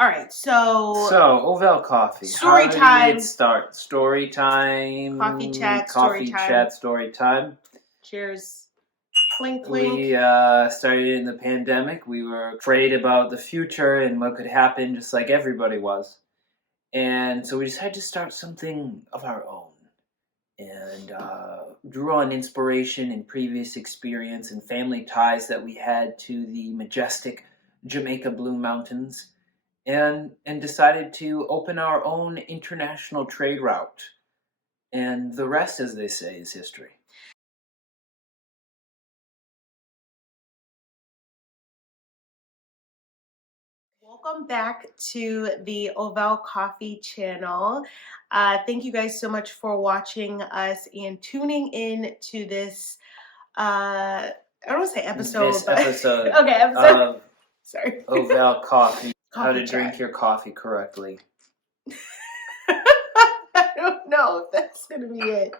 All right, so Ovelle Coffee. Story How time. did it start? Story time. Coffee chat, Coffee story time. chat, story time. Cheers. Clink, clink. We started in the pandemic. We were afraid about the future and what could happen, just like everybody was. And so we decided to start something of our own. And drew on inspiration and previous experience and family ties that we had to the majestic Jamaica Blue Mountains, and decided to open our own international trade route. And the rest, as they say, is history. Welcome back to the Ovelle Coffee channel. Thank you guys so much for watching us and tuning in to this, I don't want to say episode, This but episode okay, episode. of Sorry. Ovelle Coffee. How Coffee to chat. drink your coffee correctly. I don't know if that's gonna be it,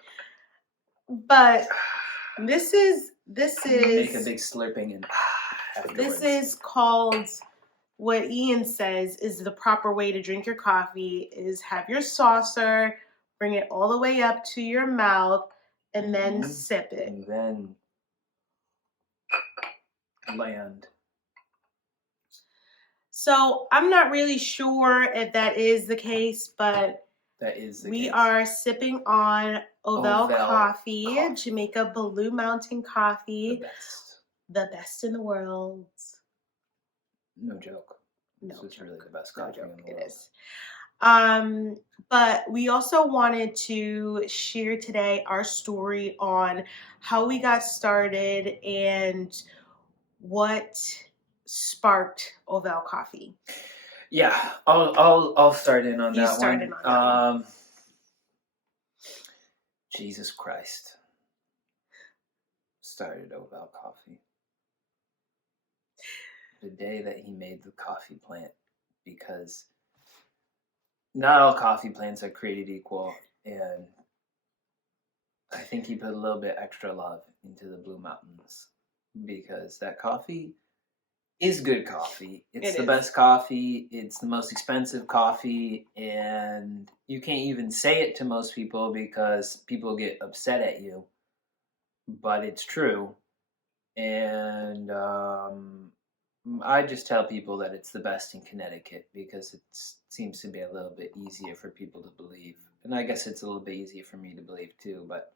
but this is Make a big slurping and afterwards. this is called, what Ian says is the proper way to drink your coffee is have your saucer, bring it all the way up to your mouth, and then sip it. And then land. So I'm not really sure if that is the case, but that is the we case. are sipping on Ovelle Coffee, Coffee, Jamaica Blue Mountain coffee, the best in the world. No joke. No, this is joke. Really the best coffee in the world. It is. But we also wanted to share today our story on how we got started and what sparked Ovelle Coffee. Yeah, I'll start in on that one. On that one. Jesus Christ. Started Ovelle Coffee the day that he made the coffee plant, because not all coffee plants are created equal, and I think he put a little bit extra love into the Blue Mountains, because that coffee is good coffee. It's the best coffee. It's the most expensive coffee, and you can't even say it to most people because people get upset at you, but it's true. And I just tell people that it's the best in Connecticut because it seems to be a little bit easier for people to believe. And I guess it's a little bit easier for me to believe too, but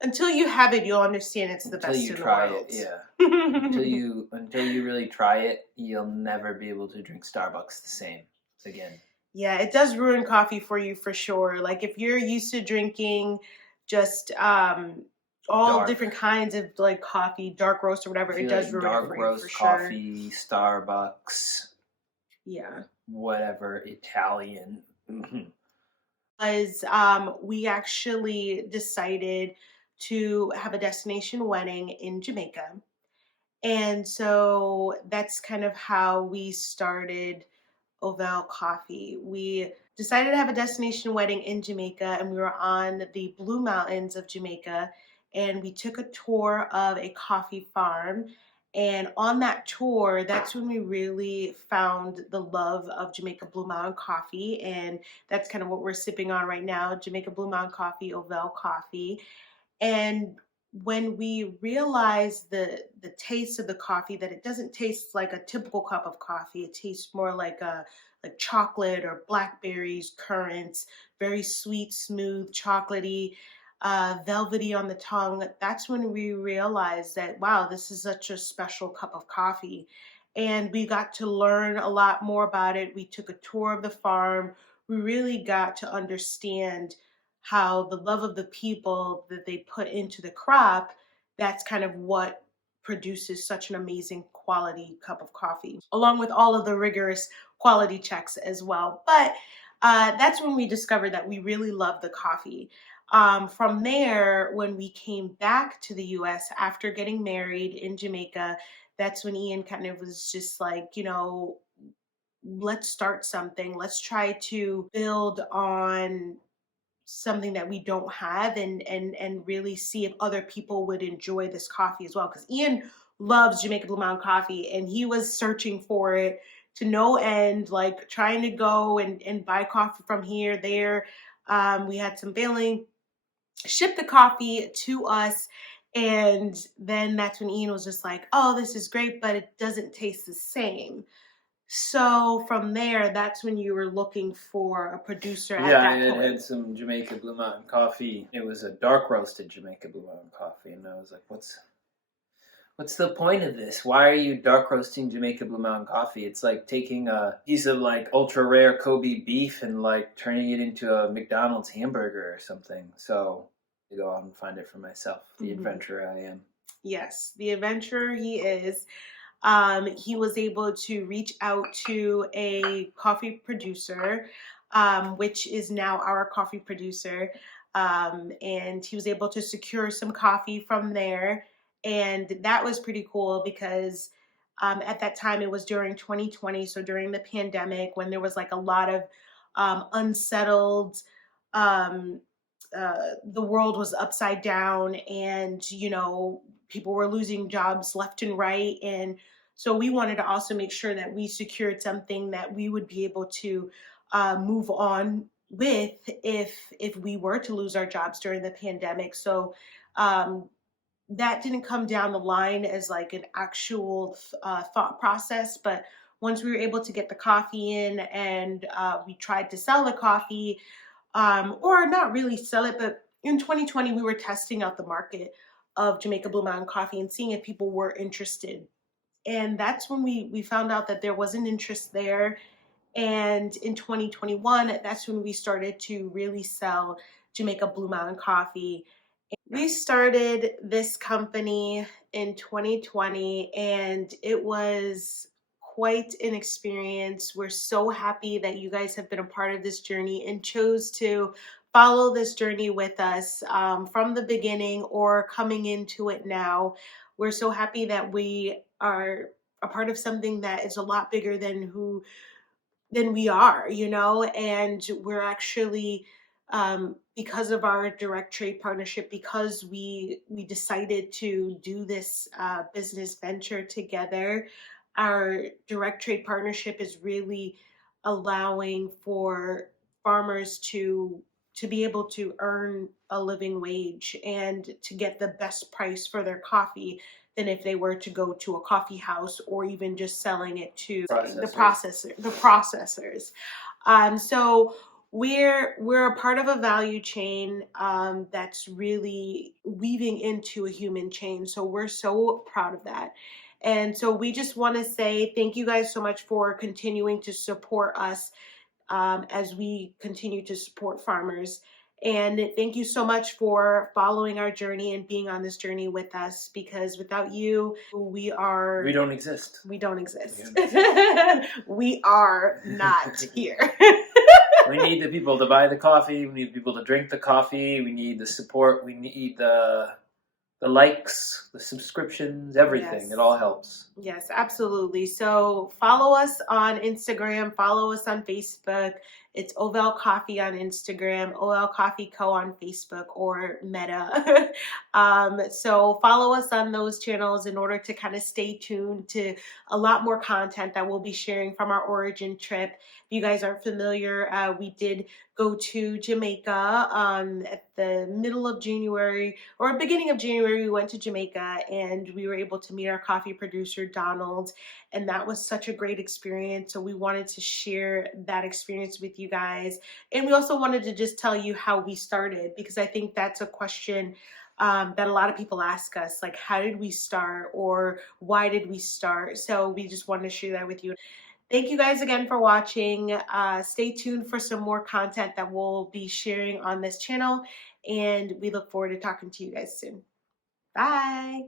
until you have it, you'll understand it's the best in the world. Yeah. until you really try it, you'll never be able to drink Starbucks the same again. Yeah, it does ruin coffee for you for sure. Like if you're used to drinking just all different kinds of like coffee, dark roast or whatever, it does ruin it for you for sure. Dark roast coffee, Starbucks. Yeah. Whatever, Italian. Because we actually decided to have a destination wedding in Jamaica. And so that's kind of how we started Ovelle Coffee. We decided to have a destination wedding in Jamaica, and we were on the Blue Mountains of Jamaica, and we took a tour of a coffee farm. And on that tour, that's when we really found the love of Jamaica Blue Mountain coffee. And that's kind of what we're sipping on right now, Jamaica Blue Mountain coffee, Ovelle Coffee. And when we realized the taste of the coffee, that it doesn't taste like a typical cup of coffee, it tastes more like chocolate or blackberries, currants, very sweet, smooth, chocolatey, velvety on the tongue. That's when we realized that, wow, this is such a special cup of coffee. And we got to learn a lot more about it. We took a tour of the farm. We really got to understand how the love of the people that they put into the crop, that's kind of what produces such an amazing quality cup of coffee, along with all of the rigorous quality checks as well. But that's when we discovered that we really loved the coffee. From there, when we came back to the US after getting married in Jamaica, that's when Ian kind of was just like, let's start something. Let's try to build on something that we don't have and really see if other people would enjoy this coffee as well. Because Ian loves Jamaica Blue Mountain coffee and he was searching for it to no end, like trying to go and buy coffee from here, there. We had some failing, shipped the coffee to us. And then that's when Ian was just like, oh, this is great, but it doesn't taste the same. So from there, that's when you were looking for a producer at Yeah, I that had point. had some Jamaica Blue Mountain coffee. It was a dark roasted Jamaica Blue Mountain coffee, and I was like, what's the point of this? Why are you dark roasting Jamaica Blue Mountain coffee? It's like taking a piece of like ultra rare Kobe beef and like turning it into a McDonald's hamburger or something. So I go out and find it for myself. The Mhm. adventurer I am. Yes, the adventurer he is. He was able to reach out to a coffee producer, which is now our coffee producer. And he was able to secure some coffee from there. And that was pretty cool because at that time it was during 2020. So during the pandemic, when there was like a lot of unsettled, um, the world was upside down, and people were losing jobs left and right. And so we wanted to also make sure that we secured something that we would be able to move on with if we were to lose our jobs during the pandemic. So um, that didn't come down the line as like an actual thought process, but once we were able to get the coffee in, and we tried to sell the coffee, or not really sell it, but in 2020 we were testing out the market of Jamaica Blue Mountain coffee and seeing if people were interested. And that's when we found out that there was an interest there. And in 2021, that's when we started to really sell Jamaica Blue Mountain coffee. We started this company in 2020, and it was quite an experience. We're so happy that you guys have been a part of this journey and chose to follow this journey with us, from the beginning or coming into it now. We're so happy that we are a part of something that is a lot bigger than we are, and we're actually, because of our direct trade partnership, because we decided to do this business venture together. Our direct trade partnership is really allowing for farmers to be able to earn a living wage and to get the best price for their coffee than if they were to go to a coffee house or even just selling it to Processors. the processors. So we're a part of a value chain, that's really weaving into a human chain. So we're so proud of that. And so we just want to say thank you guys so much for continuing to support us, as we continue to support farmers. And thank you so much for following our journey and being on this journey with us, because without you, We don't exist. we don't We exist. don't exist. We are not here. We need the people to buy the coffee. We need people to drink the coffee. We need the support. We need the likes, the subscriptions, everything. Yes. It all helps. Yes, absolutely. So follow us on Instagram, follow us on Facebook. It's Ovelle Coffee on Instagram, Ovelle Coffee Co on Facebook, or Meta. So follow us on those channels in order to kind of stay tuned to a lot more content that we'll be sharing from our origin trip. If you guys aren't familiar, we did go to Jamaica at the middle of January or beginning of January. We went to Jamaica and we were able to meet our coffee producer, Donald. And that was such a great experience. So we wanted to share that experience with you guys. And we also wanted to just tell you how we started, because I think that's a question that a lot of people ask us, like, how did we start, or why did we start? So we just wanted to share that with you. Thank you guys again for watching. Stay tuned for some more content that we'll be sharing on this channel. And we look forward to talking to you guys soon. Bye.